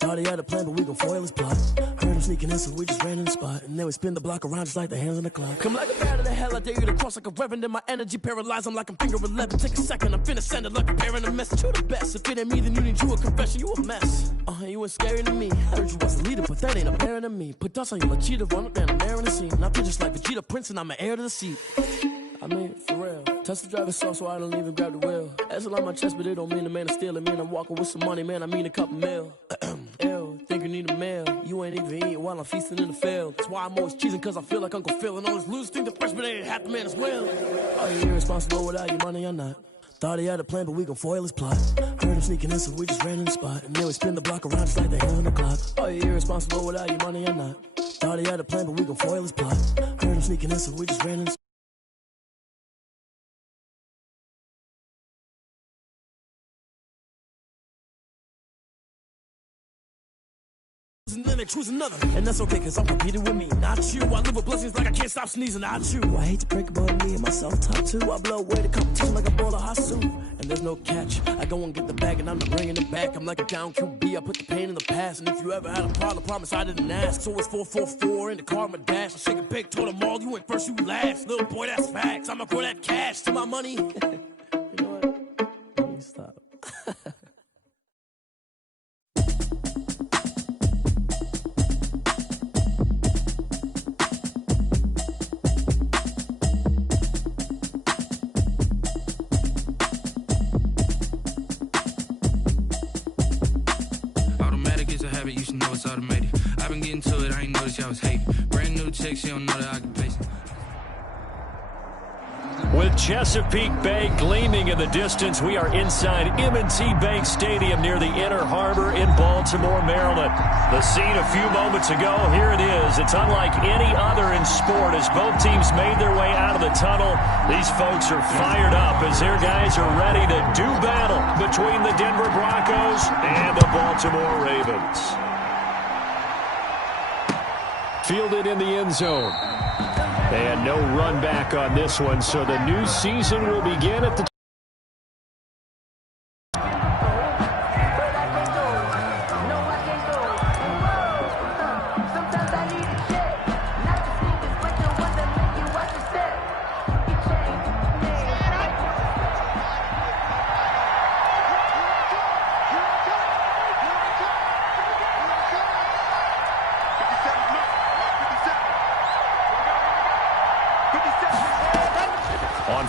Thought he had a plan, but we gon' foil his plot. Heard him sneaking in, so we just ran in the spot. And then we spin the block around just like the hands on the clock. Come like a bat of the hell, I dare you to cross like a reverend. In my energy paralyzed, I'm like I'm finger 11. Take a second, I'm finna send it like a parent a message. You the best, if it ain't me, then you need you a confession. You a mess, you ain't scary to me. Heard you was the leader, but that ain't apparent to me. Put dust on you like cheetah, run up down, I'm airing the scene. Now I just like Vegeta Prince, and I'm an heir to the seat. I mean, for real. Touch the driver's soft, so I don't even grab the wheel. That's on my chest, but it don't mean the man is stealing. Man, I'm walking with some money, man, I mean a couple mil. Ew, think you need a meal. You ain't even eating while I'm feasting in the field. That's why I'm always cheesing, cause I feel like Uncle Phil. And all this loose think the freshman ain't half the man as well. Are you irresponsible without your money or not? Thought he had a plan, but we gon' foil his plot. Heard him sneaking in, so we just ran in the spot. And then we spin the block around just like the hands on the clock. Are you irresponsible without your money or not? Thought he had a plan, but we gon' foil his plot. Heard him sneaking in, so we just ran in the spot. And then they choose another, and that's okay, cause I'm competing with me, not you. I live with blessings like I can't stop sneezing, not you. I hate to break about me and my self-talk too. I blow away the competition like a ball of hot soup. And there's no catch, I go and get the bag and I'm not bringing it back. I'm like a down QB, I put the pain in the past. And if you ever had a problem, promise I didn't ask. So it's 444 in the car, my dash. I shake a big, told them all, you went first, you last. Little boy, that's facts, I'ma grow that cash to my money. You know what, let me stop. You should know it's automated. I've been getting to it, I ain't noticed y'all was hating. Brand new chick, she don't know the occupation. With Chesapeake Bay gleaming in the distance, we are inside M&T Bank Stadium near the Inner Harbor in Baltimore, Maryland. The scene a few moments ago, here it is. It's unlike any other in sport as both teams made their way out of the tunnel. These folks are fired up as their guys are ready to do battle between the Denver Broncos and the Baltimore Ravens. Fielded in the end zone. And no run back on this one, so the new season will begin at the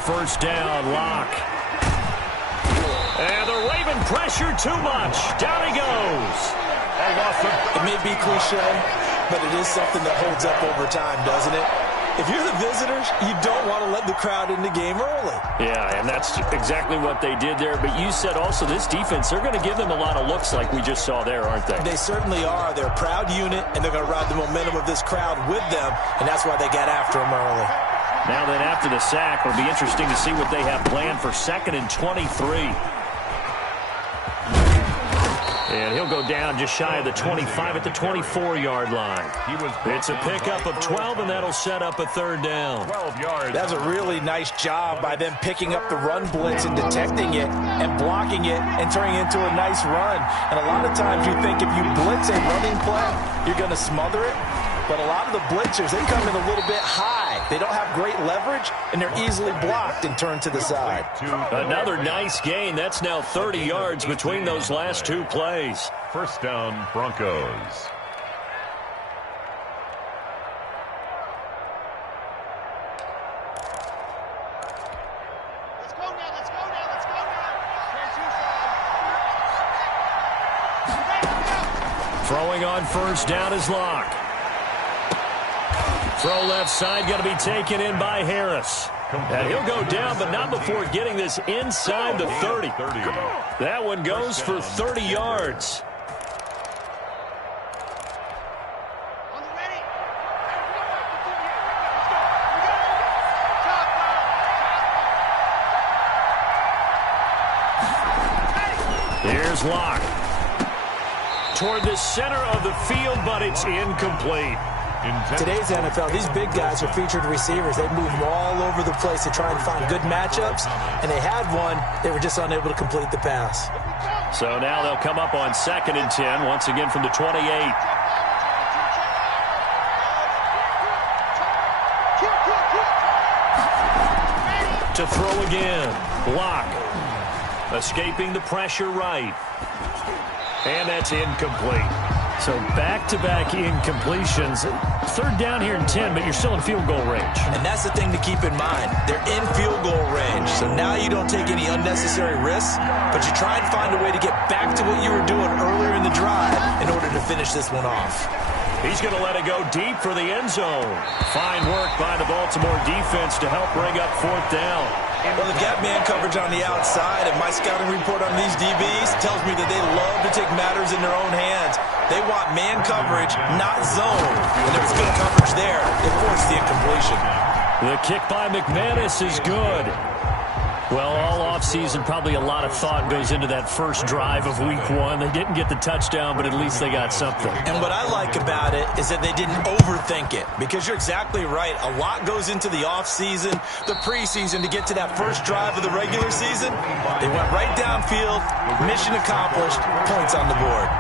first down, Lock. And the Raven pressure too much. Down he goes. It may be cliche, but it is something that holds up over time, doesn't it? If you're the visitors, you don't want to let the crowd in the game early. Yeah, and that's exactly what they did there. But you said also this defense, they're going to give them a lot of looks like we just saw there, aren't they? They certainly are. They're a proud unit, and they're going to ride the momentum of this crowd with them, and that's why they got after them early. Now then, after the sack, it'll be interesting to see what they have planned for 2nd and 23. And he'll go down just shy of the 25 at the 24-yard line. It's a pickup of 12, and that'll set up a 3rd down. 12 yards. That's a really nice job by them picking up the run blitz and detecting it and blocking it and turning it into a nice run. And a lot of times you think if you blitz a running play, you're going to smother it. But a lot of the blitzers, they come in a little bit high. They don't have great leverage, and they're easily blocked and turned to the side. Another nice gain. That's now 30 yards between those last 2 plays. First down, Broncos. Let's go now, let's go now, let's go now. Throwing on first down is Lock. Throw left side, going to be taken in by Harris. And he'll go down, but not before getting this inside the 30. That one goes for 30 yards. Here's Locke. Toward the center of the field, but it's incomplete. Today's NFL, these big guys are featured receivers. They move all over the place to try and find good matchups, and they had one. They were just unable to complete the pass. So now they'll come up on 2nd and 10, once again from the 28. To throw again. Block. Escaping the pressure right. And that's incomplete. So back-to-back incompletions. 3rd down here and 10, but you're still in field goal range. And that's the thing to keep in mind. They're in field goal range. So now you don't take any unnecessary risks, but you try and find a way to get back to what you were doing earlier in the drive in order to finish this one off. He's going to let it go deep for the end zone. Fine work by the Baltimore defense to help bring up 4th down. Well, they've got man coverage on the outside, and my scouting report on these DBs tells me that they love to take matters in their own hands. They want man coverage, not zone. And there was good coverage there. It forced the incompletion. The kick by McManus is good. Well, all offseason, probably a lot of thought goes into that first drive of week 1. They didn't get the touchdown, but at least they got something. And what I like about it is that they didn't overthink it, because you're exactly right. A lot goes into the offseason, the preseason, to get to that first drive of the regular season. They went right downfield, mission accomplished, points on the board.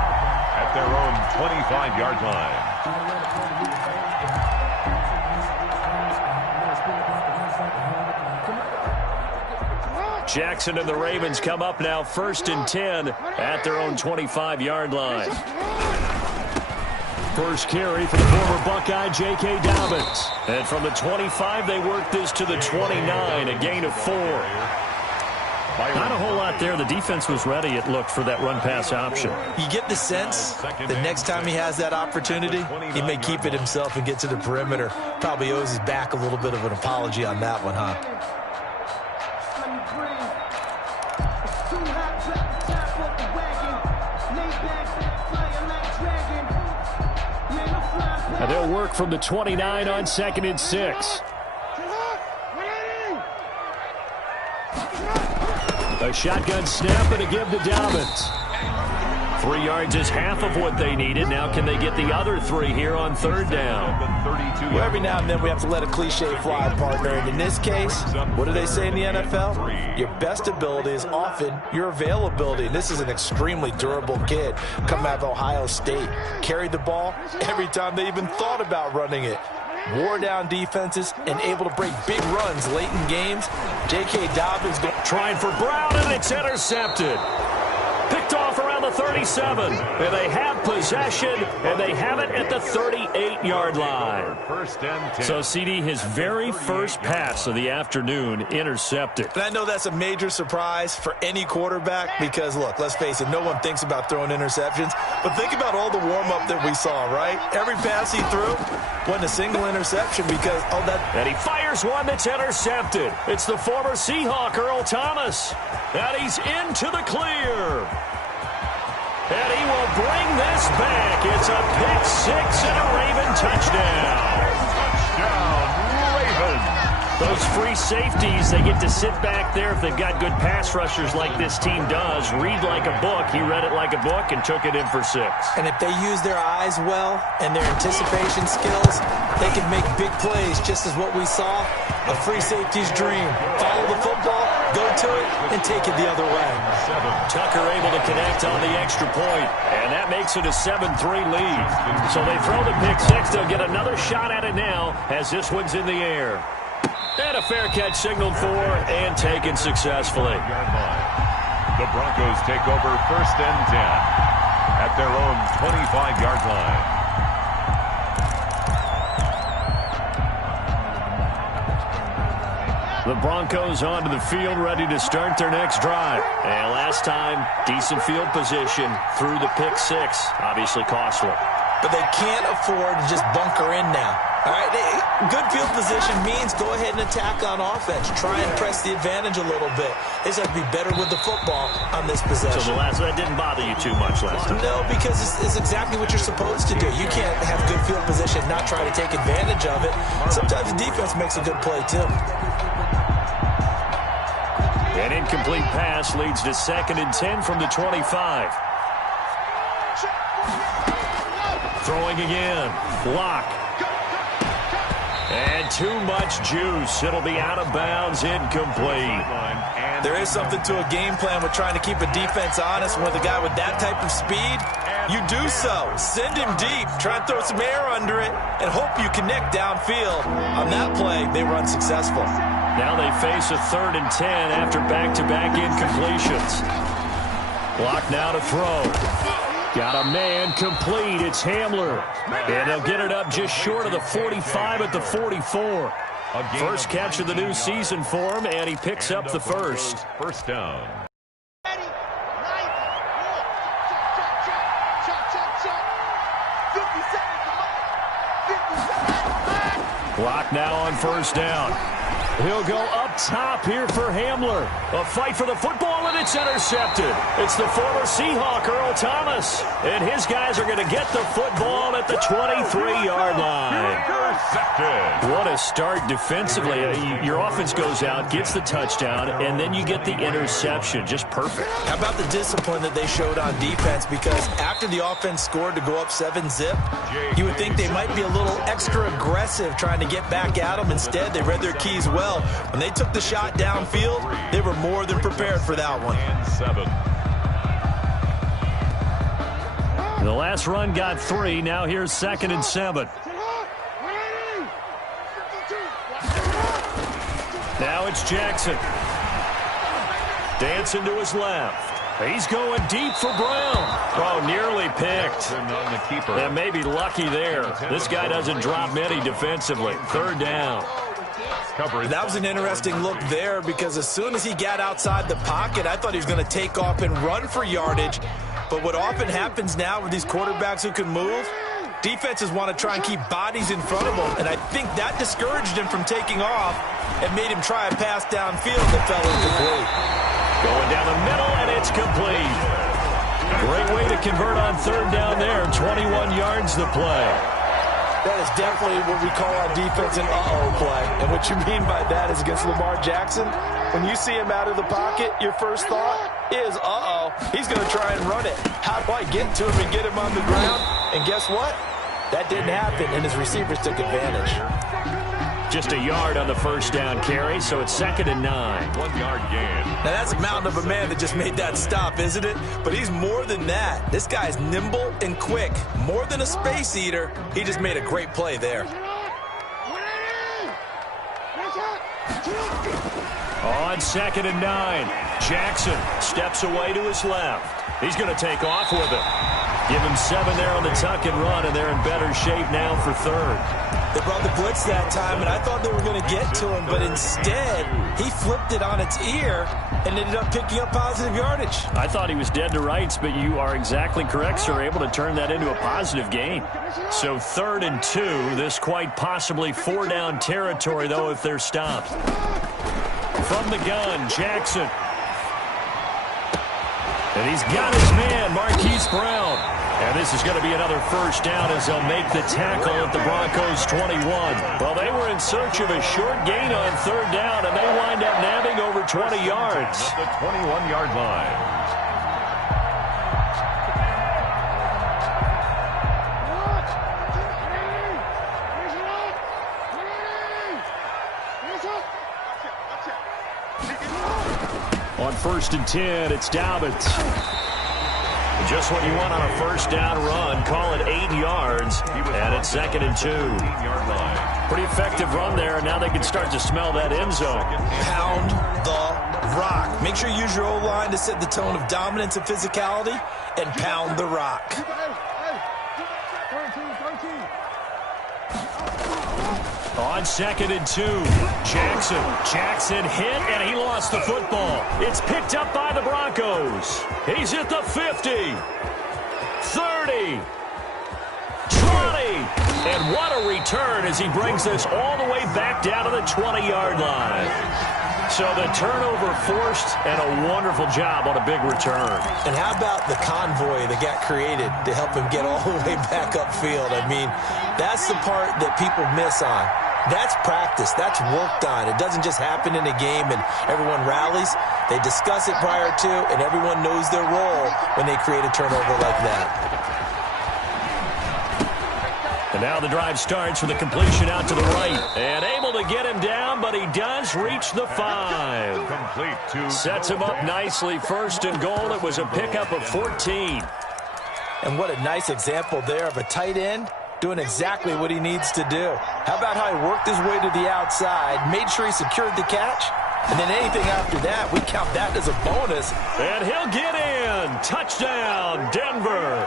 At their own 25-yard line. Jackson and the Ravens come up now 1st and 10 at their own 25-yard line. First carry for the former Buckeye, J.K. Dobbins. And from the 25, they work this to the 29, a gain of 4. Not a whole lot there. The defense was ready, it looked, for that run-pass option. You get the sense that next time he has that opportunity, he may keep it himself and get to the perimeter. Probably owes his back a little bit of an apology on that one, huh? And they'll work from the 29 on 2nd and 6. A shotgun snap and a give to Dobbins. 3 yards is half of what they needed. Now can they get the other 3 here on 3rd down? Well, every now and then we have to let a cliche fly, partner. And in this case, what do they say in the NFL? Your best ability is often your availability. And this is an extremely durable kid coming out of Ohio State. Carried the ball every time they even thought about running it. Wore down defenses and able to break big runs late in games. J.K. Dobbins trying for Brown, and it's intercepted. Picked off around the 37. And they have possession, and they have it at the 38-yard line. 1st and 10. So, CD, his very first pass of the afternoon intercepted. And I know that's a major surprise for any quarterback because, look, let's face it, no one thinks about throwing interceptions. But think about all the warm-up that we saw, right? Every pass he threw wasn't a single interception because, And he fires one that's intercepted. It's the former Seahawk, Earl Thomas. And he's into the clear. And he will bring this back. It's a pick 6 and a Raven touchdown. Touchdown, Ravens. Those free safeties, they get to sit back there if they've got good pass rushers like this team does. Read like a book. He read it like a book and took it in for 6. And if they use their eyes well and their anticipation skills, they can make big plays, just as what we saw. A free safety's dream. Follow the football, go to it, and take it the other way. Tucker able to connect on the extra point, and that makes it a 7-3 lead. So they throw the pick 6. They'll get another shot at it now as this one's in the air. And a fair catch signaled for and taken successfully. The Broncos take over 1st and 10 at their own 25-yard line. The Broncos onto the field, ready to start their next drive. And last time, decent field position through the pick 6. Obviously costly. But they can't afford to just bunker in now. All right, good field position means go ahead and attack on offense. Try and press the advantage a little bit. They just have to be better with the football on this possession. So that didn't bother you too much last time? No, because it's exactly what you're supposed to do. You can't have good field position and not try to take advantage of it. Sometimes the defense makes a good play, too. An incomplete pass leads to 2nd and 10 from the 25. Throwing again. Block. And too much juice. It'll be out of bounds, incomplete. And There is something to a game plan with trying to keep a defense honest. With a guy with that type of speed, you do so. Send him deep. Try and throw some air under it and hope you connect downfield. On that play, they were unsuccessful. Now they face a 3rd and 10 after back-to-back incompletions. Block now to throw. Got a man complete. It's Hamler. And they'll get it up just short of the 45 at the 44. First catch of the new season for him, and he picks up the first. First down. Ready, 90, roll, check, 57, come on, 57. Clock now on first down. He'll go up top here for Hamler. A fight for the football, and it's intercepted. It's the former Seahawk, Earl Thomas. And his guys are going to get the football at the 23-yard line. Intercepted. What a start defensively. Your offense goes out, gets the touchdown, and then you get the interception. Just perfect. How about the discipline that they showed on defense? Because after the offense scored to go up 7-zip, you would think they might be a little extra aggressive trying to get back at them. Instead, they read their keys well. When they took the shot downfield, they were more than prepared for that one. And 7. The last run got 3. Now here's 2nd and 7. Now it's Jackson. Dancing to his left. He's going deep for Brown. Oh, nearly picked. On the keeper. And maybe lucky there. This guy doesn't drop many defensively. 3rd down. That was an interesting look there because as soon as he got outside the pocket, I thought he was going to take off and run for yardage. But what often happens now with these quarterbacks who can move, defenses want to try and keep bodies in front of them. And I think that discouraged him from taking off and made him try a pass downfield that fell incomplete. Going down the middle, and it's complete. Great way to convert on 3rd down there. 21 yards to play. That is definitely what we call on defense an uh-oh play. And what you mean by that is against Lamar Jackson, when you see him out of the pocket, your first thought is, uh-oh, he's going to try and run it. How do I get to him and get him on the ground? And guess what? That didn't happen, and his receivers took advantage. Just a yard on the first down carry, so it's 2nd and 9. 1 yard gain. Now, that's a mountain of a man that just made that stop, isn't it? But he's more than that. This guy's nimble and quick. More than a space eater. He just made a great play there. On 2nd and 9, Jackson steps away to his left. He's going to take off with it. Give him 7 there on the tuck and run, and they're in better shape now for 3rd. They brought the blitz that time, and I thought they were going to get to him, but instead, he flipped it on its ear and ended up picking up positive yardage. I thought he was dead to rights, but you are exactly correct, sir. Able to turn that into a positive gain. So 3rd and 2, this quite possibly 4-down territory, though, if they're stopped. From the gun, Jackson. And he's got his man, Marquise Brown. And this is going to be another first down as they'll make the tackle at the Broncos' 21. Well, they were in search of a short gain on 3rd down, and they wind up nabbing over 20 yards. At the 21-yard line. On 1st and 10, it's Dobbins. Just what you want on a first down run. Call it 8 yards, and it's 2nd and 2. 8-yard line. Pretty effective run there, and now they can start to smell that end zone. Pound the rock. Make sure you use your O-line to set the tone of dominance and physicality, and pound the rock. On 2nd and 2, Jackson hit, and he lost the football. It's picked up by the Broncos. He's at the 50, 30, 20, and what a return as he brings this all the way back down to the 20-yard line. So the turnover forced, and a wonderful job on a big return. And how about the convoy that got created to help him get all the way back upfield? I mean, that's the part that people miss on. That's practice. That's worked on. It doesn't just happen in a game and everyone rallies. They discuss it prior to, and everyone knows their role when they create a turnover like that. And Now the drive starts with a completion out to the right. And able to get him down, but he does reach the 5. Complete to Sets him up nicely. First and goal. It was a pickup of 14. And what a nice example there of a tight end doing exactly what he needs to do. How about how he worked his way to the outside, made sure he secured the catch, and then anything after that, we count that as a bonus. And he'll get in. Touchdown, Denver.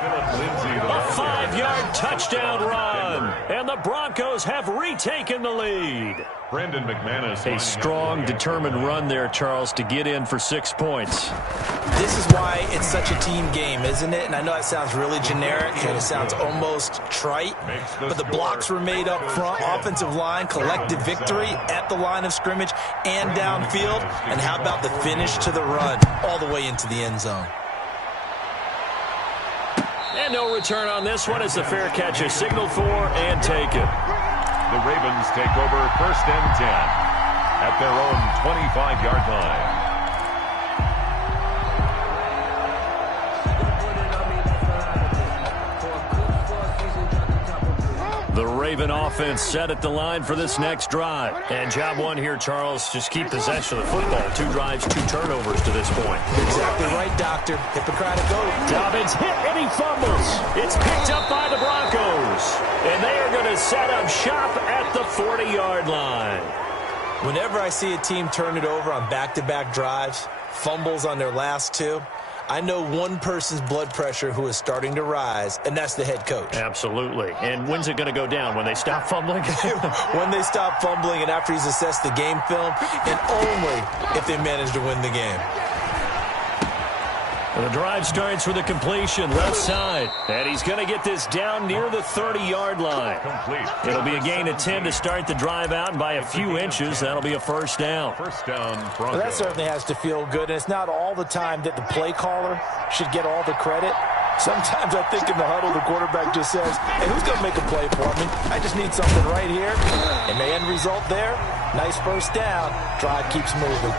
A 5-yard touchdown run. And the Broncos have retaken the lead. Brendan McManus. A strong, determined run there, Charles, to get in for 6 points. This is why it's such a team game, isn't it? And I know that sounds really generic and it sounds almost trite, but the blocks were made up front, offensive line, collective victory at the line of scrimmage and downfield. And how about the finish to the run all the way into the end zone? And no return on this one as the fair catch is signaled for and taken. The Ravens take over 1st and 10 at their own 25-yard line. The Raven offense set at the line for this next drive. And job one here, Charles, just keep possession of the football. 2 drives, 2 turnovers to this point. Exactly right, Doctor. Hippocratic oath. Dobbins hit and he fumbles. It's picked up by the Broncos. And they are going to set up shop at the 40-yard line. Whenever I see a team turn it over on back-to-back drives, fumbles on their last 2, I know one person's blood pressure who is starting to rise, and that's the head coach. Absolutely. And when's it going to go down? When they stop fumbling? When they stop fumbling and after he's assessed the game film, and only if they manage to win the game. The drive starts with a completion left side. And he's going to get this down near the 30-yard line. Complete. It'll be a gain of 10 to start the drive out, and by a few inches, that'll be a first down. First down, Broncos. Well, that certainly has to feel good. And it's not all the time that the play caller should get all the credit. Sometimes I think in the huddle, the quarterback just says, hey, who's going to make a play for me? I just need something right here. And the end result there, nice first down. Drive keeps moving.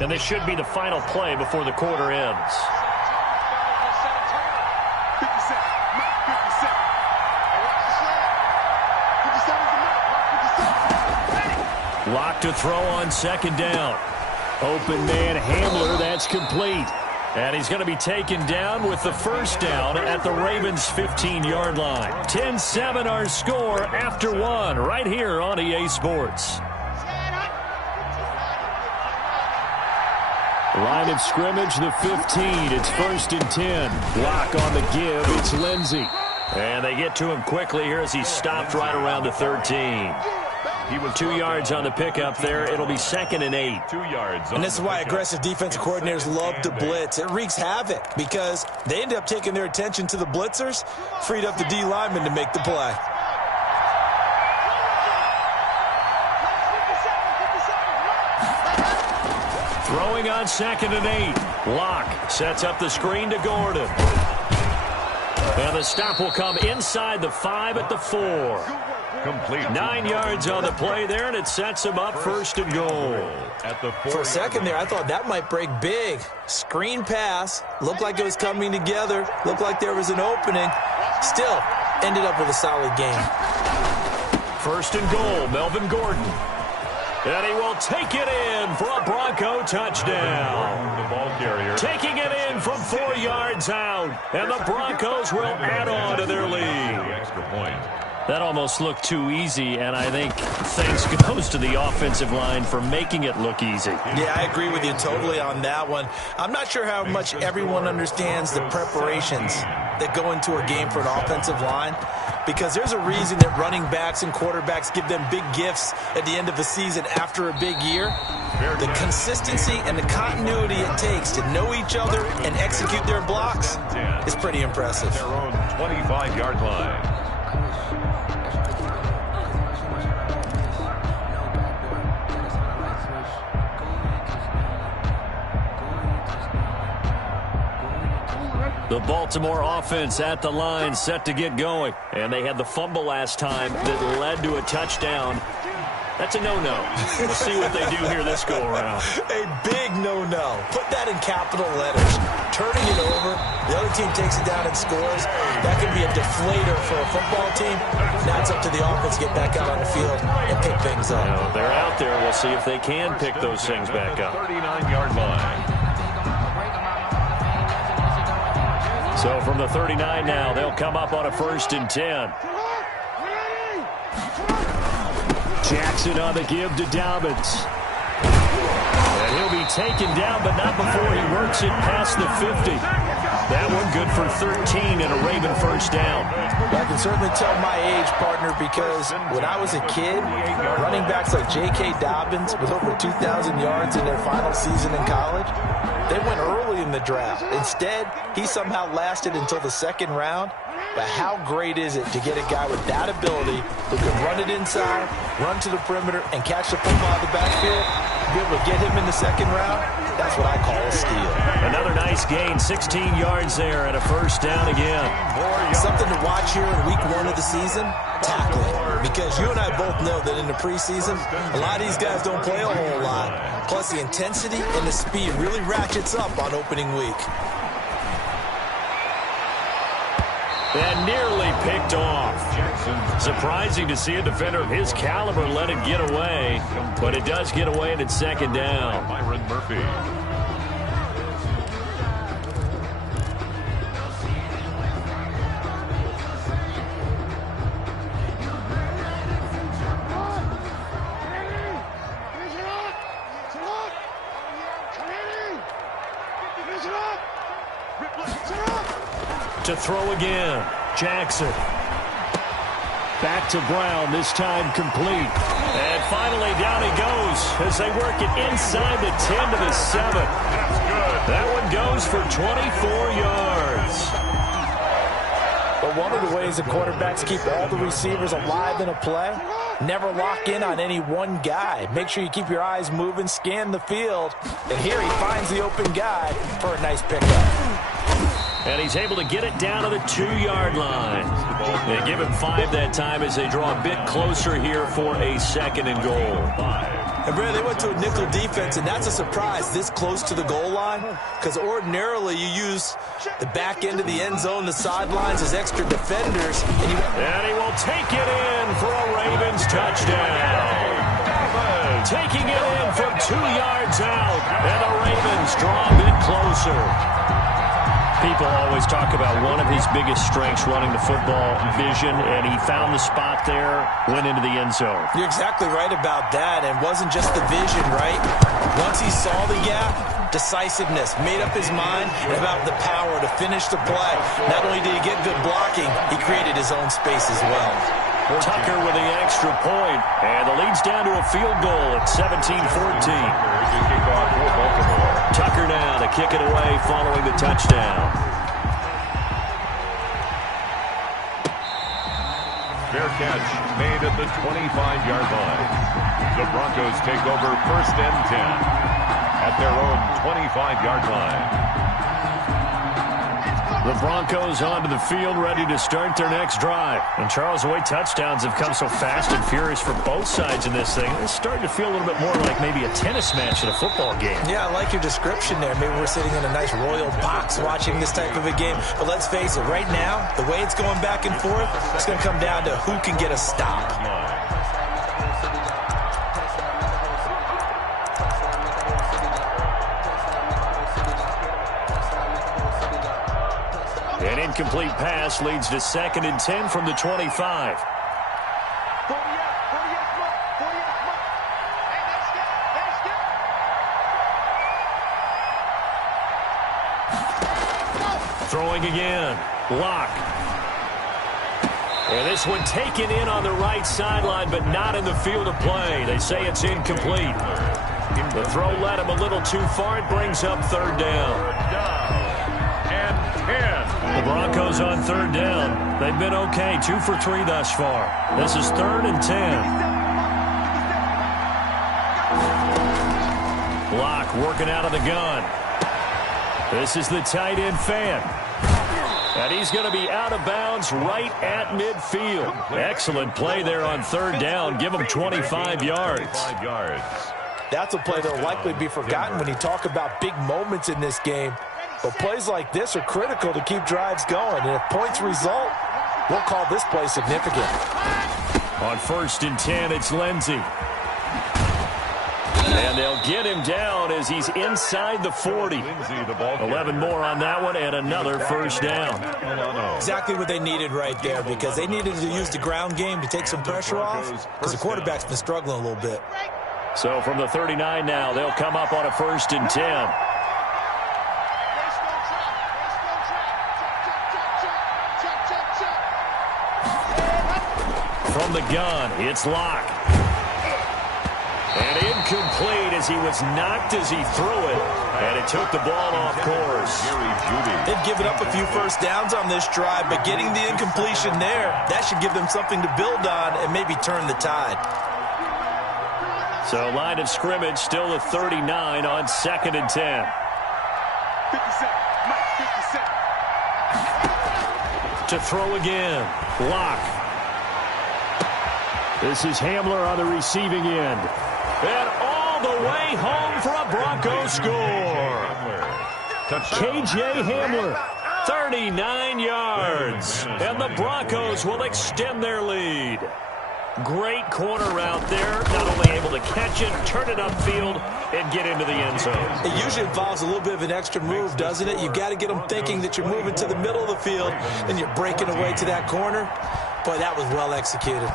And this should be the final play before the quarter ends. Lock to throw on second down. Open man Hamler, that's complete. And he's going to be taken down with the first down at the Ravens' 15-yard line. 10-7 our score after 1 right here on EA Sports. Line of scrimmage, the 15. It's 1st and 10. Block on the give. It's Lindsey. And they get to him quickly here as he stopped right around the 13. He was 2 yards on the pickup there. It'll be 2nd and 8. 2 yards. And this is why aggressive defensive coordinators love to blitz. It wreaks havoc because they end up taking their attention to the blitzers, freed up the D lineman to make the play. Throwing on 2nd and 8. Lock sets up the screen to Gordon. And the stop will come inside the 5 at the 4. Complete. 9 yards on the play there, and it sets him up 1st and goal. At the For a second there, I thought that might break big. Screen pass. Looked like it was coming together. Looked like there was an opening. Still, ended up with a solid game. 1st and goal, Melvin Gordon. And he will take it in for a Bronco touchdown. The ball carrier. Taking it in from 4 yards out. And the Broncos will add on to their lead. The extra point. That almost looked too easy, and I think thanks goes to the offensive line for making it look easy. Yeah, I agree with you totally on that one. I'm not sure how much everyone understands the preparations that go into a game for an offensive line, because there's a reason that running backs and quarterbacks give them big gifts at the end of the season after a big year. The consistency and the continuity it takes to know each other and execute their blocks is pretty impressive. Their own 25-yard line. The Baltimore offense at the line set to get going. And they had the fumble last time that led to a touchdown. That's a no-no. We'll see what they do here this go-around. A big no-no. Put that in capital letters. Turning it over, the other team takes it down and scores. That can be a deflator for a football team. Now it's up to the offense to get back out on the field and pick things up. You know, they're out there. We'll see if they can pick those things back up. 39-yard line. So from the 39 now, they'll come up on a 1st and 10. Jackson on the give to Dobbins. And he'll be taken down, but not before he works it past the 50. That one good for 13 and a Raven 1st down. I can certainly tell my age, partner, because when I was a kid, running backs like J.K. Dobbins with over 2,000 yards in their final season in college, they went early in the draft. Instead, he somehow lasted until the 2nd round. But how great is it to get a guy with that ability who can run it inside, run to the perimeter, and catch the football out of the backfield? Be able to get him in the 2nd round? That's what I call a steal. Another nice gain, 16 yards there, and a 1st down again. Something to watch here in week 1 of the season, tackling. Because you and I both know that in the preseason, a lot of these guys don't play a whole lot. Plus, the intensity and the speed really ratchets up on opening week. And nearly picked off. Surprising to see a defender of his caliber let it get away, but it does get away and it's 2nd down. Byron Murphy. To throw again, Jackson. Back to Brown, this time complete. And finally down he goes as they work it inside the 10 to the 7. That's good. That one goes for 24 yards. But one of the ways the quarterbacks keep all the receivers alive in a play, never lock in on any one guy. Make sure you keep your eyes moving, scan the field. And here he finds the open guy for a nice pickup. And he's able to get it down to the 2-yard line. They give him 5 that time as they draw a bit closer here for a 2nd and goal. And Brad, they went to a nickel defense, and that's a surprise this close to the goal line, because ordinarily you use the back end of the end zone, the sidelines as extra defenders. And he will take it in for a Ravens touchdown. Taking it in from 2 yards out, and the Ravens draw a bit closer. People always talk about one of his biggest strengths running the football, vision, and he found the spot there, went into the end zone. You're exactly right about that, and wasn't just the vision, right? Once he saw the gap, decisiveness, made up his mind, and about the power to finish the play. Not only did he get good blocking, he created his own space as well. Tucker with the extra point, and the lead's down to a field goal at 17-14. Tucker now to kick it away following the touchdown. Fair catch made at the 25-yard line. The Broncos take over 1st and 10 at their own 25-yard line. The Broncos onto the field, ready to start their next drive. And Charles, the way touchdowns have come so fast and furious for both sides in this thing, it's starting to feel a little bit more like maybe a tennis match at a football game. Yeah, I like your description there. Maybe we're sitting in a nice royal box watching this type of a game. But let's face it, right now, the way it's going back and forth, it's going to come down to who can get a stop. An incomplete pass leads to 2nd and 10 from the 25. Throwing again. Lock. And this one taken in on the right sideline, but not in the field of play. They say it's incomplete. The throw led him a little too far. It brings up 3rd down. The Broncos on 3rd down. They've been okay. 2 for 3 thus far. This is 3rd and 10. Lock working out of the gun. This is the tight end fan. And he's going to be out of bounds right at midfield. Excellent play there on third down. Give him 25 yards. That's a play that will likely be forgotten when you talk about big moments in this game. But plays like this are critical to keep drives going. And if points result, we'll call this play significant. On 1st and 10, it's Lindsey. And they'll get him down as he's inside the 40. 11 more on that one and another first down. Exactly what they needed right there, because they needed to use the ground game to take some pressure off, because the quarterback's been struggling a little bit. So from the 39 now, they'll come up on a 1st and 10. From the gun, it's Locke. And incomplete as he was knocked as he threw it. And it took the ball off course. They've given up a few first downs on this drive, but getting the incompletion there, that should give them something to build on and maybe turn the tide. So line of scrimmage still the 39 on 2nd and 10. 57, Mike, 57. To throw again, Locke. This is Hamler on the receiving end. And all the way home for a Broncos score. KJ Hamler, 39 yards. And the Broncos will extend their lead. Great corner route there. Not only able to catch it, turn it upfield, and get into the end zone. It usually involves a little bit of an extra move, doesn't it? You've got to get them thinking that you're moving to the middle of the field and you're breaking away to that corner. Boy, that was well executed.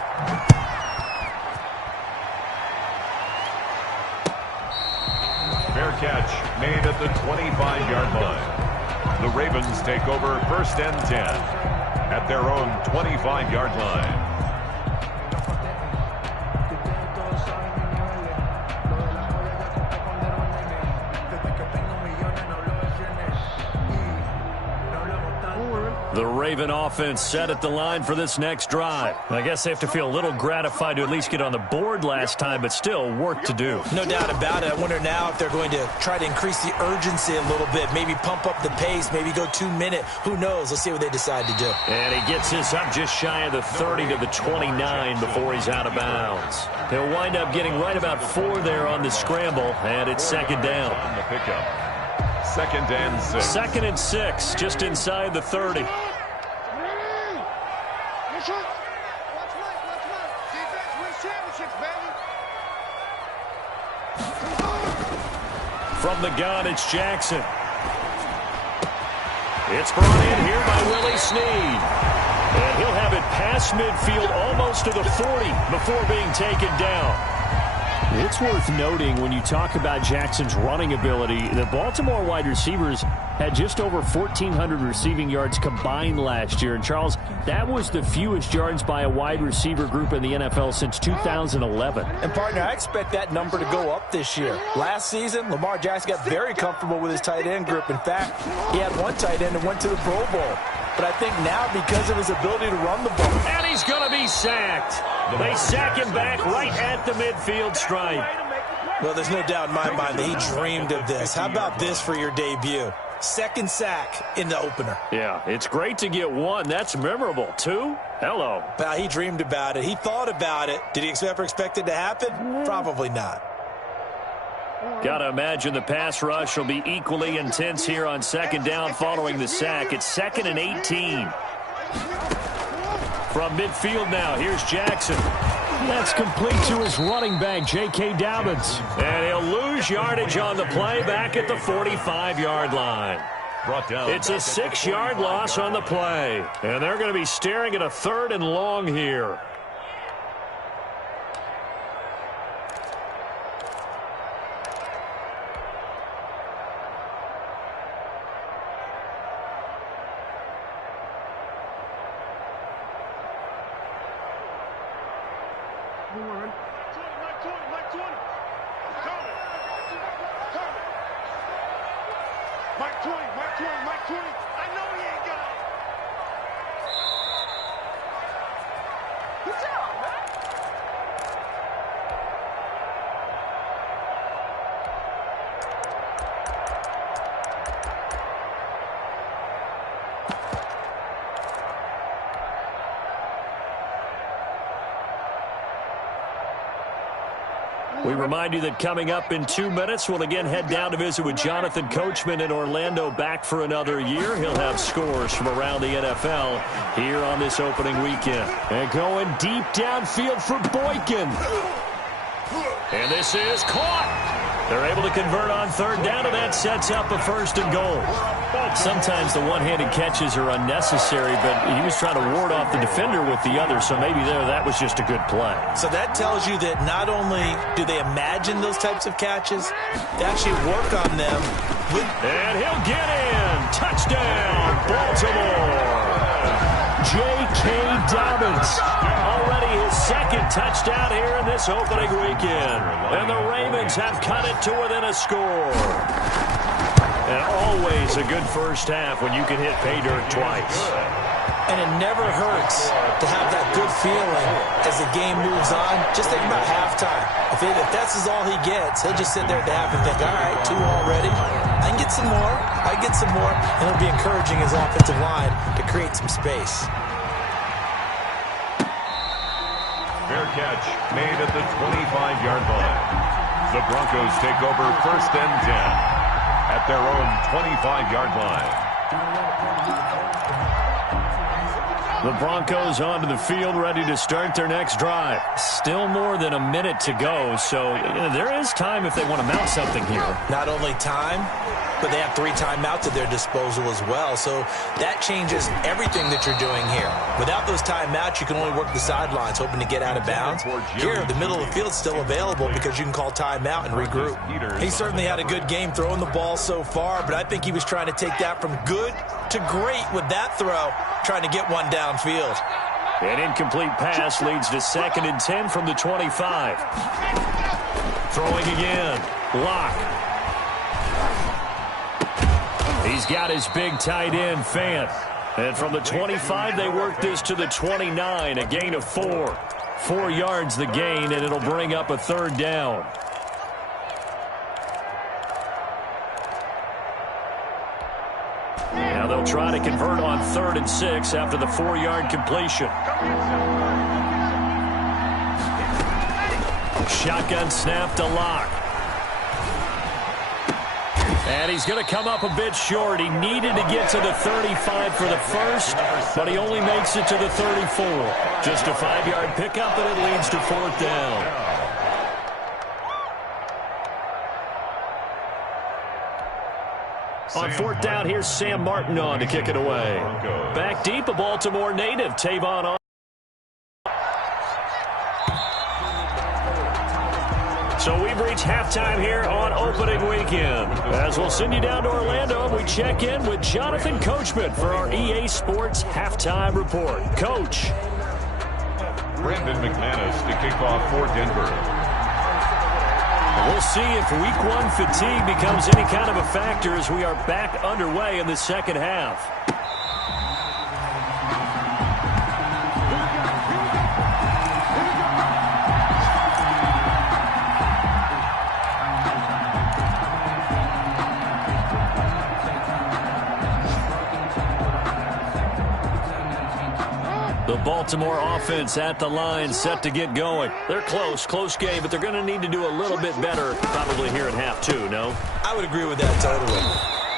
Fair catch made at the 25-yard line. The Ravens take over 1st and 10 at their own 25-yard line. The Raven offense set at the line for this next drive. I guess they have to feel a little gratified to at least get on the board last time, but still work to do. No doubt about it. I wonder now if they're going to try to increase the urgency a little bit, maybe pump up the pace, maybe go 2-minute. Who knows? Let's see what they decide to do. And he gets this up just shy of the 30 to the 29 before he's out of bounds. He'll wind up getting right about 4 there on the scramble, and it's 2nd down. On the pickup. 2nd and 6. 2nd and 6, just inside the 30. From the gun, it's Jackson. It's brought in here by Willie Snead. And he'll have it past midfield almost to the 40 before being taken down. It's worth noting when you talk about Jackson's running ability, the Baltimore wide receivers had just over 1,400 receiving yards combined last year. And, Charles, that was the fewest yards by a wide receiver group in the NFL since 2011. And, partner, I expect that number to go up this year. Last season, Lamar Jackson got very comfortable with his tight end group. In fact, he had one tight end that went to the Pro Bowl. But I think now, because of his ability to run the ball. And he's going to be sacked. They sack him back right at the midfield stripe. Well, there's no doubt in my mind that he dreamed of this. How about this for your debut? 2nd sack in the opener. Yeah, it's great to get 1. That's memorable. 2? Hello. Well, he dreamed about it. He thought about it. Did he ever expect it to happen? Probably not. Got to imagine the pass rush will be equally intense here on 2nd down following the sack. It's 2nd and 18. From midfield now, here's Jackson. That's complete to his running back, J.K. Dobbins. And he'll lose yardage on the play back at the 45-yard line. It's a 6-yard loss on the play. And they're going to be staring at a 3rd and long here. We remind you that coming up in 2 minutes, we'll again head down to visit with Jonathan Coachman in Orlando, back for another year. He'll have scores from around the NFL here on this opening weekend. And going deep downfield for Boykin. And this is caught. They're able to convert on third down, and that sets up a 1st and goal. Sometimes the one-handed catches are unnecessary, but he was trying to ward off the defender with the other, so maybe that was just a good play. So that tells you that not only do they imagine those types of catches, they actually work on them. And he'll get in. Touchdown, Baltimore. J.K. Dobbins, already his 2nd touchdown here in this opening weekend. And the Ravens have cut it to within a score. And always a good first half when you can hit pay dirt twice. And it never hurts to have that good feeling as the game moves on. Just think about halftime. If that's all he gets, he'll just sit there at the half and think, all right, 2 already. I can get some more. I can get some more. And it'll be encouraging his offensive line to create some space. Fair catch made at the 25-yard line. The Broncos take over 1st and 10 at their own 25-yard line. The Broncos onto the field, ready to start their next drive. Still more than a minute to go, so there is time if they want to mount something here. Not only time, but they have 3 timeouts at their disposal as well, so that changes everything that you're doing here. Without those timeouts, you can only work the sidelines, hoping to get out of bounds. Here, the middle of the field is still available because you can call timeout and regroup. He certainly had a good game throwing the ball so far, but I think he was trying to take that from good to great with that throw, trying to get one downfield. An incomplete pass leads to 2nd and 10 from the 25. Throwing again. Lock. He's got his big tight end, Fant. And from the 25, they work this to the 29, a gain of 4. 4 yards the gain, and it'll bring up a 3rd down. Now they'll try to convert on 3rd and 6 after the 4-yard completion. Shotgun snap to Lock. And he's going to come up a bit short. He needed to get to the 35 for the first, but he only makes it to the 34. Just a 5-yard pickup, and it leads to 4th down. On 4th down, here's Sam Martin on to kick it away. Back deep, a Baltimore native, Tavon on. So we've reached halftime here on opening weekend. As we'll send you down to Orlando, we check in with Jonathan Coachman for our EA Sports Halftime Report. Coach. Brandon McManus to kick off for Denver. We'll see if Week 1 fatigue becomes any kind of a factor as we are back underway in the second half. The Baltimore offense at the line, set to get going. They're close game, but they're going to need to do a little bit better probably here at half 2, no? I would agree with that totally.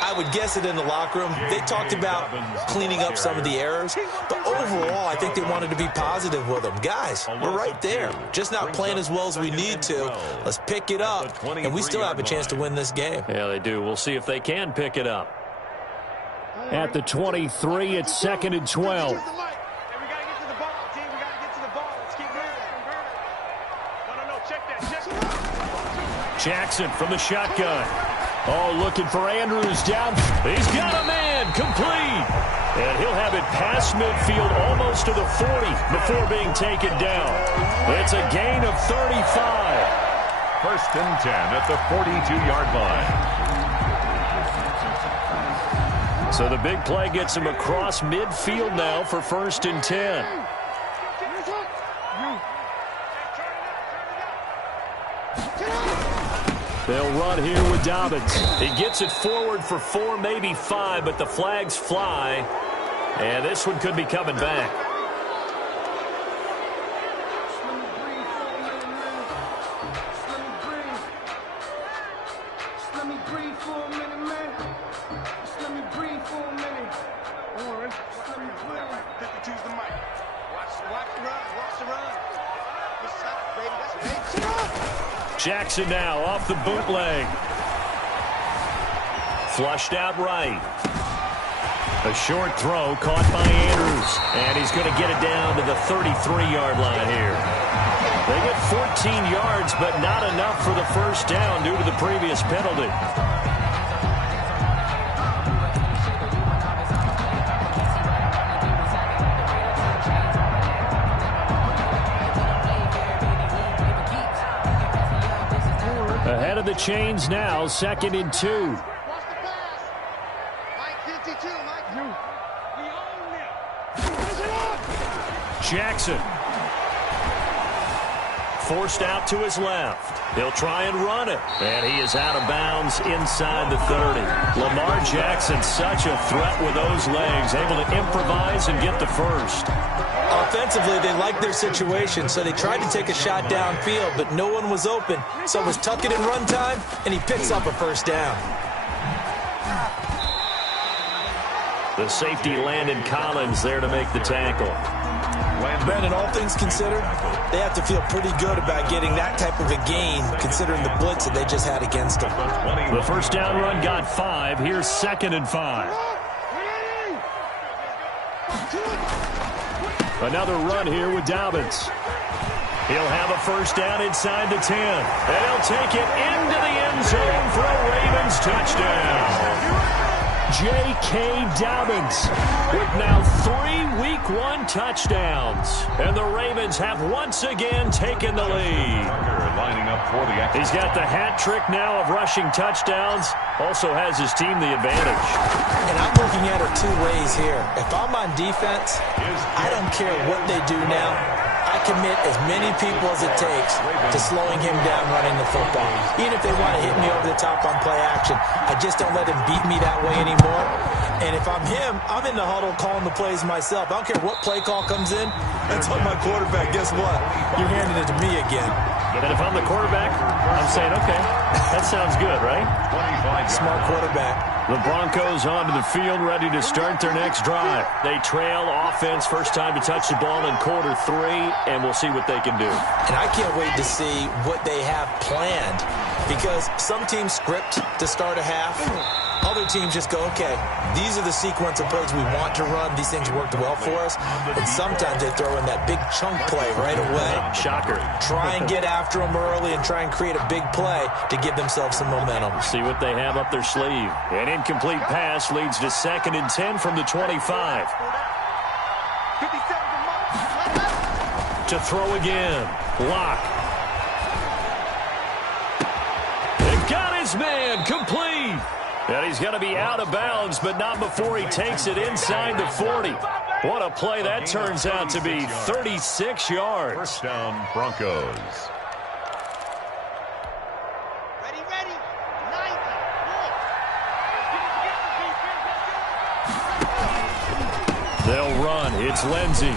I would guess it in the locker room. They talked about cleaning up some of the errors, but overall, I think they wanted to be positive with them. Guys, we're right there. Just not playing as well as we need to. Let's pick it up, and we still have a chance to win this game. Yeah, they do. We'll see if they can pick it up. At the 23, it's 2nd and 12. Jackson from the shotgun. Oh, looking for Andrews down. He's got a man, complete. And he'll have it past midfield almost to the 40 before being taken down. It's a gain of 35. 1st and 10 at the 42-yard line. So the big play gets him across midfield now for 1st and 10. They'll run here with Dobbins. He gets it forward for 4, maybe 5, but the flags fly. And this one could be coming back. Jackson now off the bootleg. Flushed out right. A short throw caught by Andrews. And he's going to get it down to the 33-yard line here. They get 14 yards, but not enough for the first down due to the previous penalty. Ahead of the chains now, 2nd and 2. Jackson. Forced out to his left. He'll try and run it. And he is out of bounds inside the 30. Lamar Jackson, such a threat with those legs, able to improvise and get the first. Offensively, they liked their situation, so they tried to take a shot downfield, but no one was open. So it was tuck it and run time, and he picks up a first down. The safety, Landon Collins, there to make the tackle. Brandon, all things considered, they have to feel pretty good about getting that type of a gain, considering the blitz that they just had against them. The first down run got 5. Here's 2nd and 5. Another run here with Dobbins. He'll have a first down inside the 10. And he'll take it into the end zone for a Ravens touchdown. J.K. Dobbins with now 3 Week 1 touchdowns. And the Ravens have once again taken the lead. Lining up for the He's got the hat trick now of rushing touchdowns. Also has his team the advantage. And I'm looking at it 2 ways here. If I'm on defense, I don't care what they do now. I commit as many people as it takes to slowing him down running the football. Even if they want to hit me over the top on play action, I just don't let him beat me that way anymore. And if I'm him, I'm in the huddle calling the plays myself. I don't care what play call comes in. I tell my quarterback, guess what? You're handing it to me again. And if I'm the quarterback, I'm saying, okay, that sounds good, right? Smart quarterback. The Broncos onto the field, ready to start their next drive. They trail offense, first time to touch the ball in quarter 3, and we'll see what they can do. And I can't wait to see what they have planned, because some teams script to start a half. Other teams just go, okay, these are the sequence of plays we want to run. These things worked well for us. And sometimes they throw in that big chunk play right away. Shocker. Try and get after them early and try and create a big play to give themselves some momentum. See what they have up their sleeve. An incomplete pass leads to 2nd and 10 from the 25. To throw again. Lock. They've got his man complete. And he's going to be out of bounds, but not before he takes it inside the 40. What a play that turns out to be. 36 yards. First down, Broncos. Ready. 90. They'll run. It's Lindsey.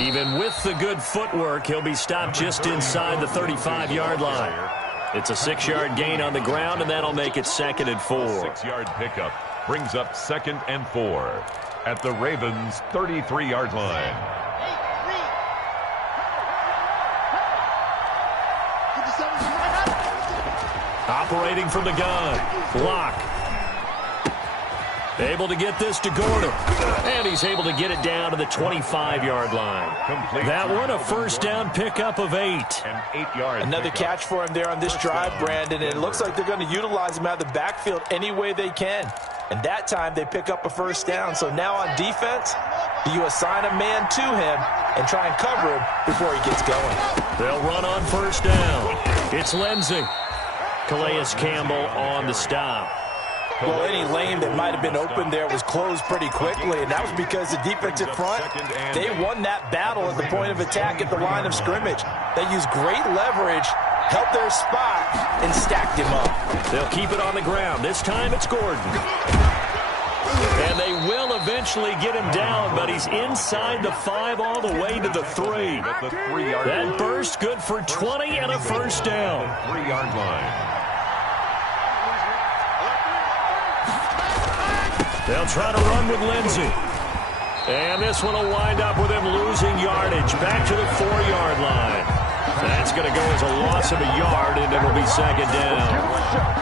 Even with the good footwork, he'll be stopped just inside the 35-yard line. It's a 6-yard gain on the ground, and that'll make it 2nd and 4. 6-yard pickup brings up 2nd and 4 at the Ravens' 33-yard line. Operating from the gun. Lock. Able to get this to Gordon. And he's able to get it down to the 25-yard line. Complete. That one a first down pickup of 8. An 8-yard Another pickup. catch for him there on this drive, Brandon. And it looks like they're going to utilize him out of the backfield any way they can. And that time they pick up a first down. So now on defense, you assign a man to him and try and cover him before he gets going. They'll run on first down. It's Lindsey. Calais Campbell on the stop. Well, any lane that might have been open there was closed pretty quickly, and that was because the defensive front, they won that battle at the point of attack at the line of scrimmage. They used great leverage, helped their spot, and stacked him up. They'll keep it on the ground. This time it's Gordon. And they will eventually get him down, but he's inside the 5 all the way to the 3. At the 3-yard That burst good for 20 and a first down. 3-yard line. They'll try to run with Lindsey. And this one will wind up with him losing yardage back to the 4-yard line. That's going to go as a loss of a yard, and it'll be second down.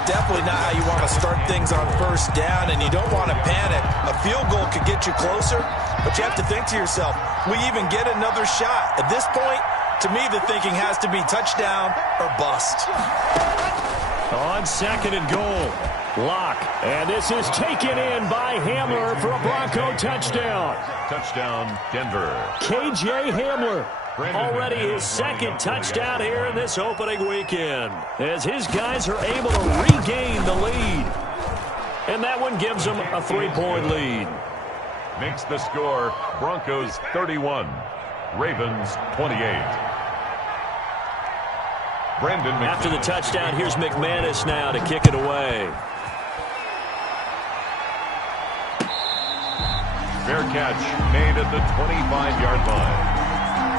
Definitely not how you want to start things on first down, and you don't want to panic. A field goal could get you closer, but you have to think to yourself, we even get another shot. At this point, to me, the thinking has to be touchdown or bust. On second and goal, Locke. And this is taken in by Hamler for a Bronco touchdown. Touchdown, Denver. KJ Hamler. Already his second touchdown here in this opening weekend, as his guys are able to regain the lead. And that one gives them a 3-point lead. Makes the score Broncos 31, Ravens 28. Brandon McManus. After the touchdown, here's McManus now to kick it away. Fair catch made at the 25-yard line.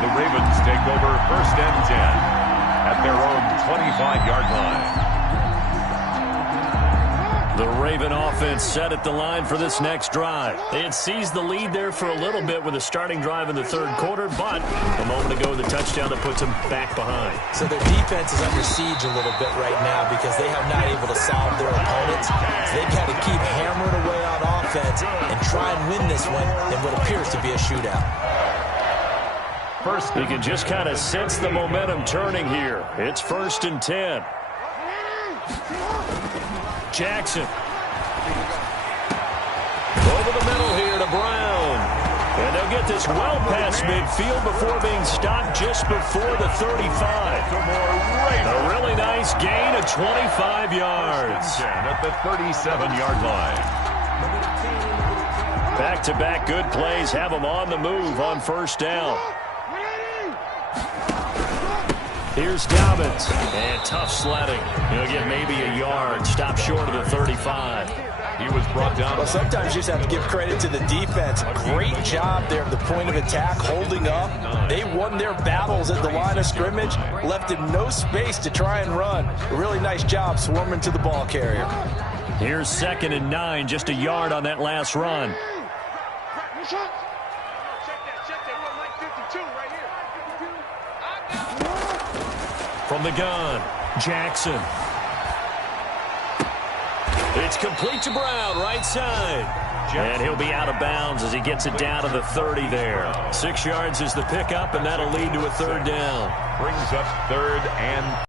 The Ravens take over first and 10 at their own 25-yard line. The Raven offense set at the line for this next drive. They had seized the lead there for a little bit with a starting drive in the third quarter, but a moment ago the touchdown that puts them back behind. So their defense is under siege a little bit right now because they have not able to solve their opponents. So they've got to keep hammering away on offense and try and win this one in what appears to be a shootout. You can just kind of sense the momentum turning here. It's first and 10. Jackson. Over the middle here to Brown. And they'll get this well past midfield before being stopped just before the 35. A really nice gain of 25 yards. At the 37-yard line. Back-to-back good plays have them on the move on first down. Here's Dobbins. And tough sledding. He'll get maybe a yard. Stop short of the 35. He was brought down. Well, sometimes you just have to give credit to the defense. Great job there at the point of attack, holding up. They won their battles at the line of scrimmage, left him no space to try and run. A really nice job swarming to the ball carrier. Here's second and 9, just a yard on that last run. From the gun, Jackson. It's complete to Brown, right side. And he'll be out of bounds as he gets it down to the 30 there. 6 yards is the pickup, and that'll lead to a third down. Brings up third and...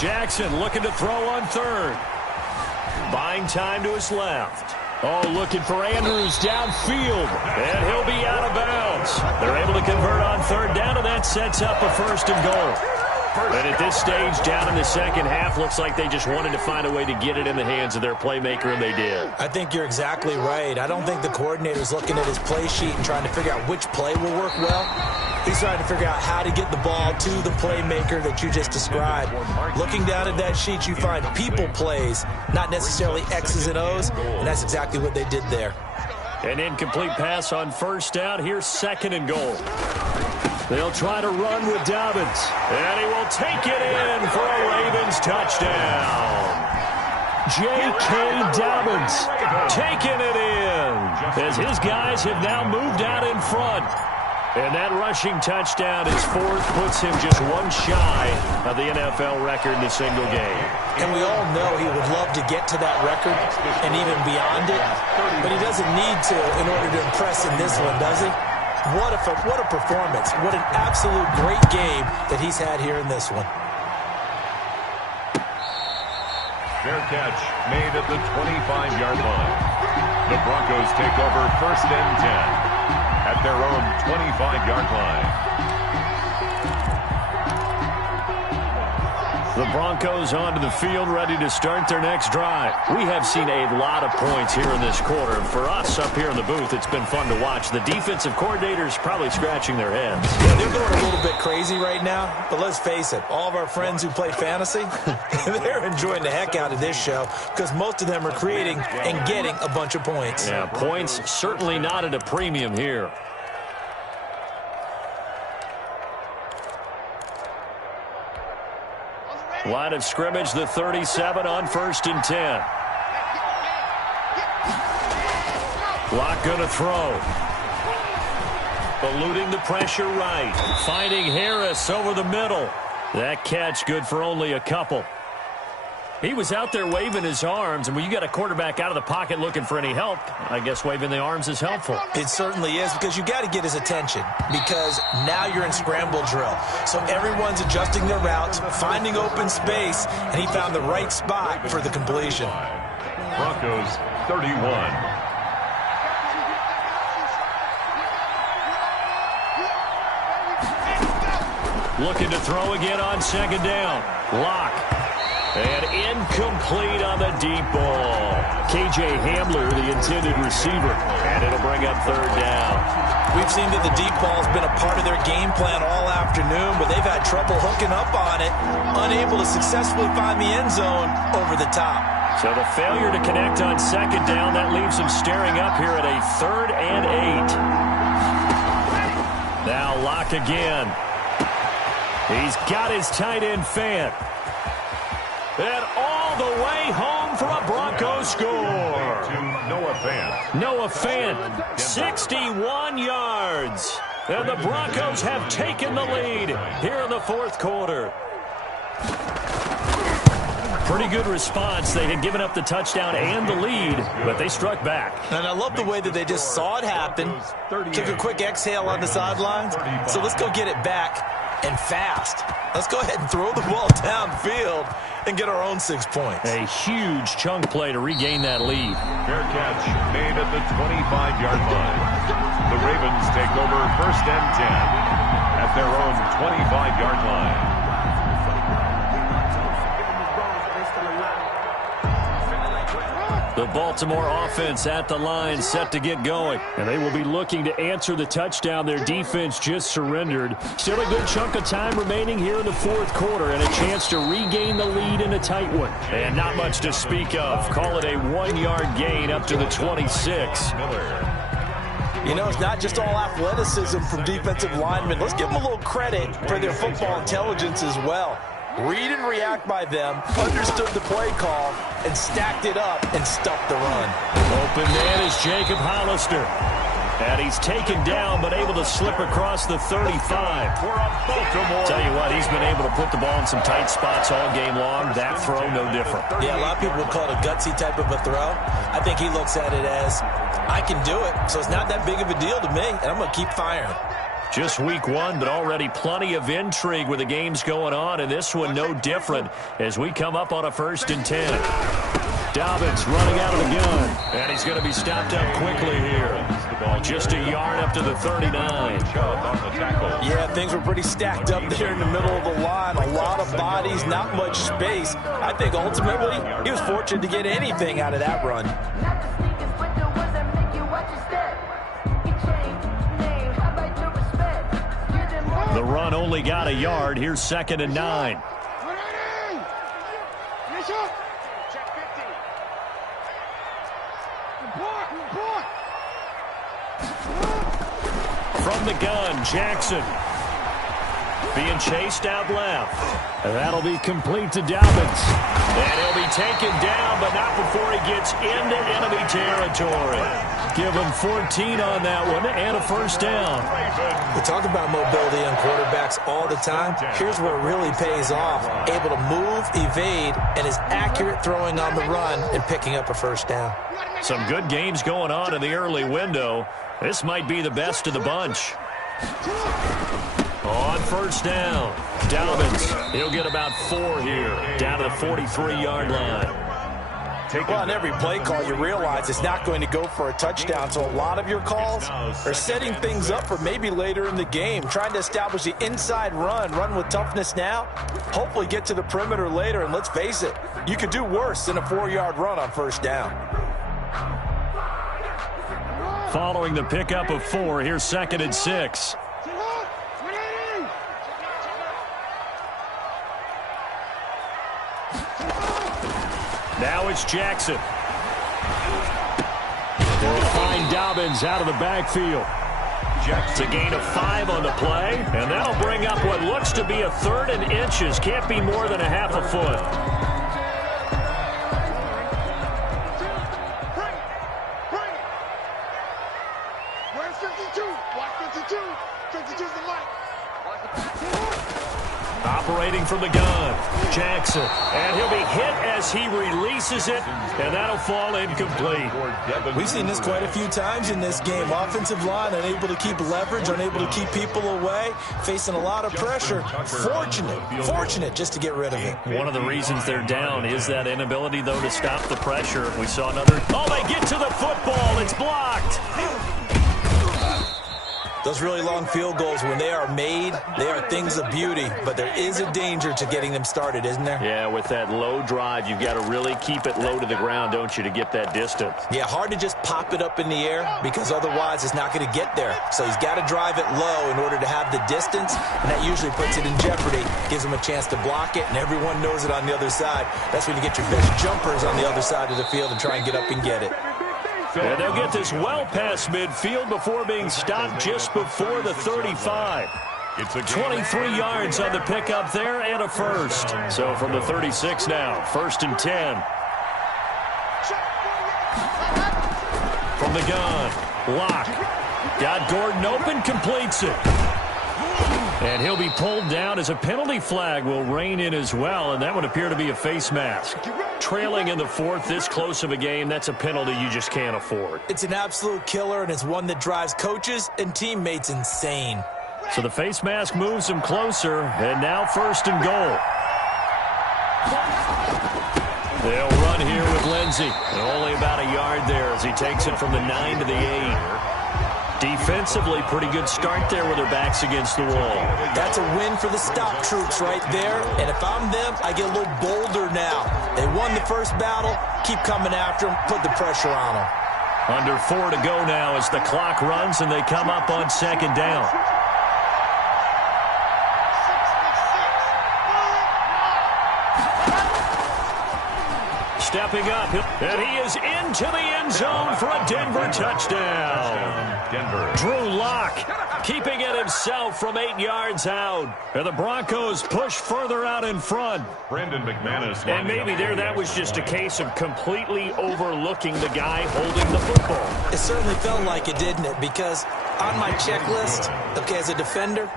Jackson looking to throw on third. Buying time to his left. Oh, looking for Andrews downfield. And he'll be out of bounds. They're able to convert on third down, and that sets up a first and goal. But at this stage, down in the second half, looks like they just wanted to find a way to get it in the hands of their playmaker, and they did. I think you're exactly right. I don't think the coordinator's looking at his play sheet and trying to figure out which play will work well. He's trying to figure out how to get the ball to the playmaker that you just described. Looking down at that sheet, you find people plays, not necessarily X's and O's, and that's exactly what they did there. An incomplete pass on first down. Here's second and goal. They'll try to run with Dobbins, and he will take it in for a Ravens touchdown. J.K. Dobbins taking it in as his guys have now moved out in front. And that rushing touchdown, his fourth, puts him just one shy of the NFL record in a single game. And we all know he would love to get to that record and even beyond it, but he doesn't need to in order to impress in this one, does he? What a performance. What an absolute great game that he's had here in this one. Fair catch made at the 25-yard line. The Broncos take over first and 10 at their own 25-yard line. The Broncos onto the field, ready to start their next drive. We have seen a lot of points here in this quarter. And for us up here in the booth, it's been fun to watch. The defensive coordinators probably scratching their heads. Yeah, they're going a little bit crazy right now, but let's face it, all of our friends who play fantasy, they're enjoying the heck out of this show because most of them are creating and getting a bunch of points. Yeah, points certainly not at a premium here. Line of scrimmage, the 37 on 1st and 10. Lock going to throw. Eluding the pressure right. Finding Harris over the middle. That catch good for only a couple. He was out there waving his arms, and when you got a quarterback out of the pocket looking for any help, I guess waving the arms is helpful. It certainly is, because you got to get his attention, because now you're in scramble drill. So everyone's adjusting their routes, finding open space, and he found the right spot for the completion. Broncos 31. Looking to throw again on 2nd down. Lock. And incomplete on the deep ball. K.J. Hamler, the intended receiver. And it'll bring up 3rd down. We've seen that the deep ball's been a part of their game plan all afternoon, but they've had trouble hooking up on it, unable to successfully find the end zone over the top. So the failure to connect on 2nd down, that leaves them staring up here at a 3rd and 8. Now Lock again. He's got his tight end Fant. And all the way home for a Broncos score. Noah Fant, 61 yards. And the Broncos have taken the lead here in the 4th quarter. Pretty good response. They had given up the touchdown and the lead, but they struck back. And I love the way that they just saw it happen, took a quick exhale on the sidelines. So let's go get it back. And fast. Let's go ahead and throw the ball downfield and get our own 6 points. A huge chunk play to regain that lead. Fair catch made at the 25-yard line. The Ravens take over 1st and 10 at their own 25-yard line. The Baltimore offense at the line, set to get going. And they will be looking to answer the touchdown their defense just surrendered. Still a good chunk of time remaining here in the 4th quarter and a chance to regain the lead in a tight one. And not much to speak of. Call it a 1-yard gain up to the 26. You know, it's not just all athleticism from defensive linemen. Let's give them a little credit for their football intelligence as well. Read and react by them, understood the play call, and stacked it up and stuffed the run. Open man is Jacob Hollister. And he's taken down but able to slip across the 35. Tell you what, he's been able to put the ball in some tight spots all game long. That throw, no different. Yeah, a lot of people would call it a gutsy type of a throw. I think he looks at it as, I can do it, so it's not that big of a deal to me, and I'm going to keep firing. Just week 1, but already plenty of intrigue with the games going on, and this one no different as we come up on a 1st and 10. Dobbins running out of the gun, and he's going to be stopped up quickly here. Just a yard up to the 39. Yeah, things were pretty stacked up there in the middle of the line. A lot of bodies, not much space. I think ultimately he was fortunate to get anything out of that run. The run only got a yard. Here's 2nd and 9. From the gun, Jackson. Being chased out left. And that'll be complete to Dobbins. And he'll be taken down, but not before he gets into enemy territory. Give him 14 on that one and a 1st down. We talk about mobility on quarterbacks all the time. Here's where it really pays off. Able to move, evade, and is accurate throwing on the run and picking up a 1st down. Some good games going on in the early window. This might be the best of the bunch. On 1st down, Dobbins, he'll get about 4 here, down to the 43-yard line. Well, on every play call, you realize it's not going to go for a touchdown, so a lot of your calls are setting things up for maybe later in the game, trying to establish the inside run with toughness now, hopefully get to the perimeter later, and let's face it, you could do worse than a 4-yard run on 1st down. Following the pickup of 4, here's 2nd and 6. Now it's Jackson. They'll find Dobbins out of the backfield. It's a gain of 5 on the play, and that'll bring up what looks to be a 3rd and inches. Can't be more than a half a foot. Where's 52? Watch 52. 52's the mic. Operating from the gun, Jackson, and he'll be hit as he releases it, and that'll fall incomplete. We've seen this quite a few times in this game. Offensive line unable to keep leverage, unable to keep people away, facing a lot of pressure. Fortunate just to get rid of it. One of the reasons they're down is that inability, though, to stop the pressure. We saw another. Oh, they get to the football. It's blocked. Those really long field goals, when they are made, they are things of beauty. But there is a danger to getting them started, isn't there? Yeah, with that low drive, you've got to really keep it low to the ground, don't you, to get that distance. Yeah, hard to just pop it up in the air because otherwise it's not going to get there. So he's got to drive it low in order to have the distance, and that usually puts it in jeopardy, gives him a chance to block it, and everyone knows it on the other side. That's when you get your best jumpers on the other side of the field and try and get up and get it. And they'll get this well past midfield before being stopped just before the 35. It's 23 yards on the pickup there and a first. So from the 36 now, 1st and 10. From the gun, Locke. Got Gordon open, completes it. And he'll be pulled down as a penalty flag will rein in as well, and that would appear to be a face mask. Trailing in the 4th, this close of a game, that's a penalty you just can't afford. It's an absolute killer, and it's one that drives coaches and teammates insane. So the face mask moves him closer, and now 1st and goal. They'll run here with Lindsey, and only about a yard there as he takes it from the 9 to the 8. Defensively, pretty good start there with their backs against the wall. That's a win for the stop troops right there. And if I'm them, I get a little bolder now. They won the first battle. Keep coming after them. Put the pressure on them. Under 4 to go now as the clock runs and they come up on 2nd down. Stepping up, and he is into the end zone for a Denver touchdown. Drew Lock keeping it himself from 8 yards out. And the Broncos push further out in front. Brandon McManus. And maybe there that was just a case of completely overlooking the guy holding the football. It certainly felt like it, didn't it? Because on my checklist, okay, as a defender,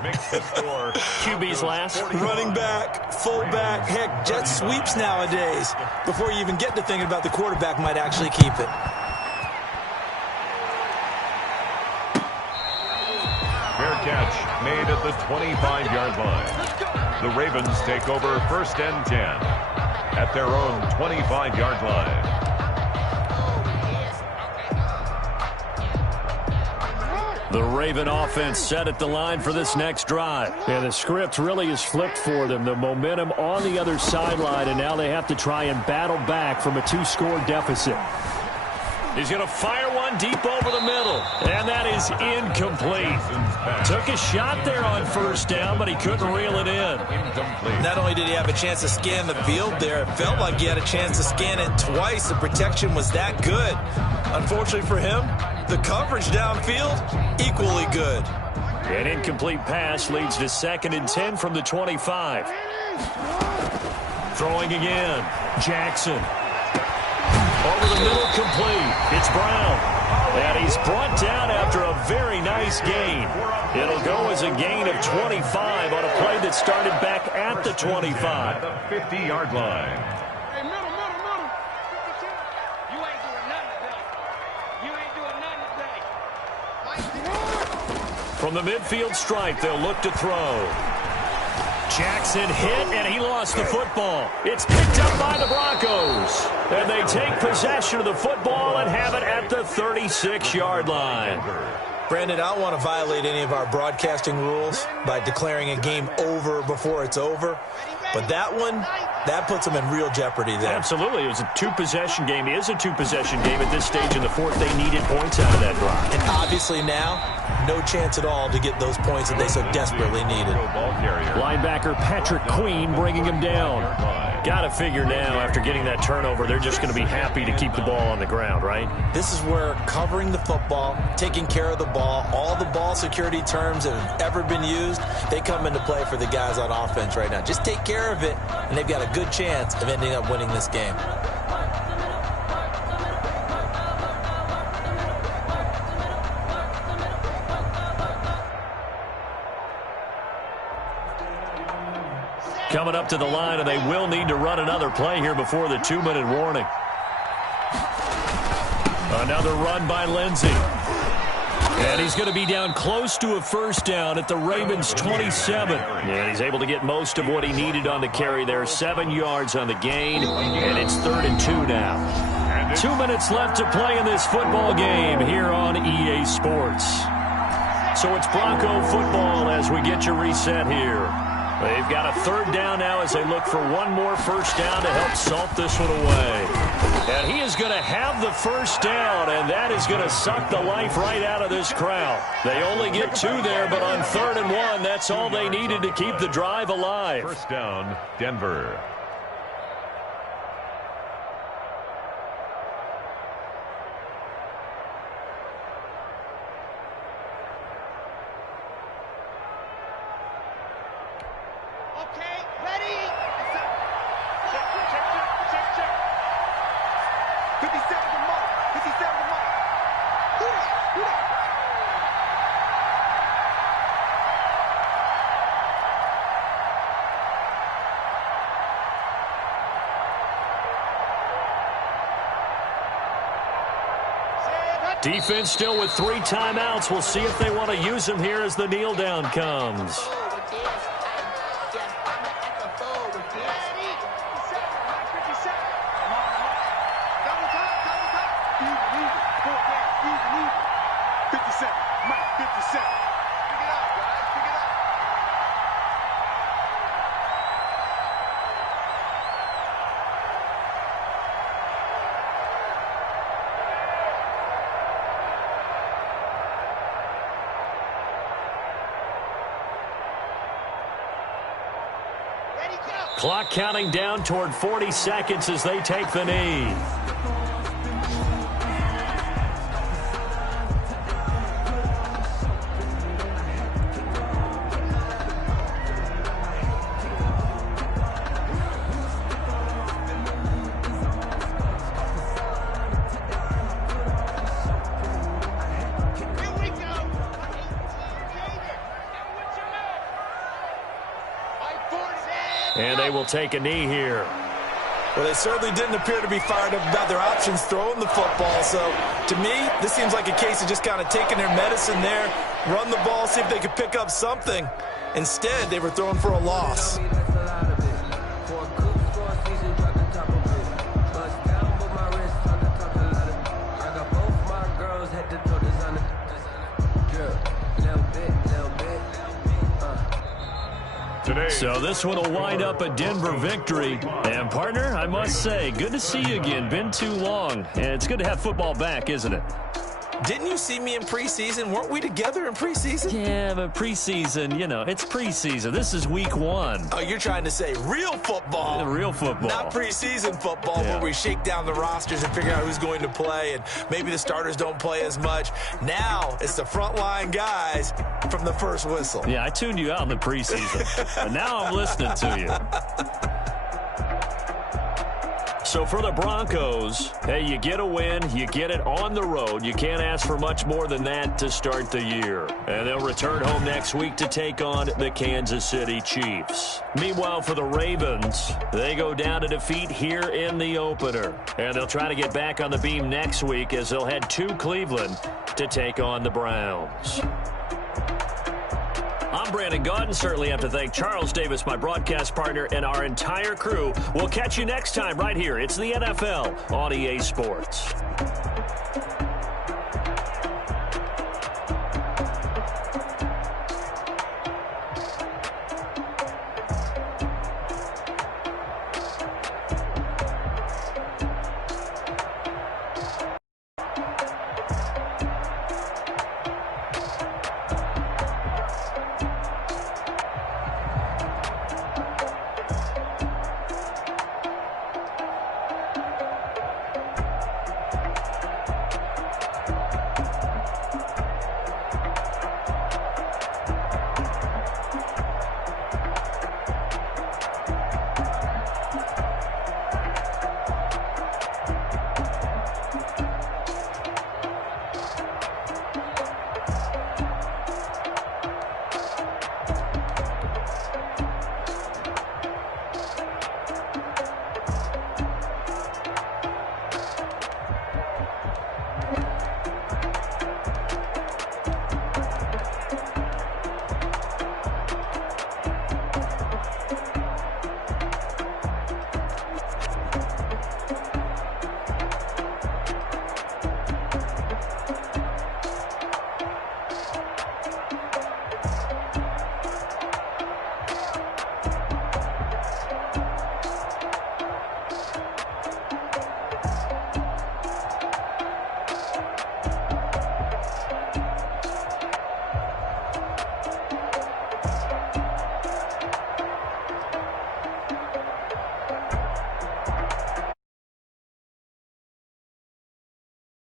QB's last. Running back, fullback, heck, jet sweeps nowadays. Before you even get to thinking about the quarterback might actually keep it. Fair catch made at the 25-yard line. The Ravens take over 1st and 10 at their own 25-yard line. The Raven offense set at the line for this next drive. And the script really is flipped for them. The momentum on the other sideline, and now they have to try and battle back from a 2-score deficit. He's going to fire one deep over the middle, and that is incomplete. Took a shot there on 1st down, but he couldn't reel it in. Not only did he have a chance to scan the field there, it felt like he had a chance to scan it twice. The protection was that good. Unfortunately for him, the coverage downfield, equally good. An incomplete pass leads to 2nd and 10 from the 25. Throwing again, Jackson. Over the middle, complete. It's Brown. And he's brought down after a very nice gain. It'll go as a gain of 25 on a play that started back at the 25. The 50-yard line. Hey, middle. You ain't doing nothing today. From the midfield stripe, they'll look to throw. Jackson hit, and he lost the football. It's picked up by the Broncos. And they take possession of the football and have it at the 36-yard line. Brandon, I don't want to violate any of our broadcasting rules by declaring a game over before it's over. But that one, That puts them in real jeopardy there. Absolutely. It was a two-possession game. It is a two-possession game at this stage in the fourth. They needed points out of that drive. And obviously now, no chance at all to get those points that they so desperately needed. Linebacker Patrick Queen bringing him down. Got to figure now, after getting that turnover, they're just going to be happy to keep the ball on the ground, right? This is where covering the football, taking care of the ball, all the ball security terms that have ever been used, they come into play for the guys on offense right now. Just take care of it, and they've got a good chance of ending up winning this game. Coming up to the line, and they will need to run another play here before the 2-minute warning. Another run by Lindsey. And he's going to be down close to a first down at the Ravens' 27. And he's able to get most of what he needed on the carry there. 7 yards on the gain, and it's 3rd and 2 now. 2 minutes left to play in this football game here on EA Sports. So it's Bronco football as we get you reset here. They've got a 3rd down now as they look for one more first down to help salt this one away. And he is going to have the first down, and that is going to suck the life right out of this crowd. They only get 2 there, but on 3rd and 1, that's all they needed to keep the drive alive. First down, Denver. Defense still with 3 timeouts. We'll see if they want to use them here as the kneel down comes. Clock counting down toward 40 seconds as they take the knee. And they will take a knee here. Well, they certainly didn't appear to be fired up about their options throwing the football. So, to me, this seems like a case of just kind of taking their medicine there, run the ball, see if they could pick up something. Instead, they were throwing for a loss. So this one will wind up a Denver victory. And, partner, I must say, good to see you again. Been too long. And it's good to have football back, isn't it? Didn't you see me in preseason? Weren't we together in preseason? Yeah, but preseason, you know, it's preseason. This is week 1. Oh, you're trying to say real football. Real football. Not preseason football where we shake down the rosters and figure out who's going to play, and maybe the starters don't play as much. Now it's the frontline guys from the first whistle. Yeah, I tuned you out in the preseason. But now I'm listening to you. So for the Broncos, hey, you get a win, you get it on the road. You can't ask for much more than that to start the year. And they'll return home next week to take on the Kansas City Chiefs. Meanwhile, for the Ravens, they go down to defeat here in the opener. And they'll try to get back on the beam next week as they'll head to Cleveland to take on the Browns. I'm Brandon Gaudin. Certainly have to thank Charles Davis, my broadcast partner, and our entire crew. We'll catch you next time right here. It's the NFL on EA Sports.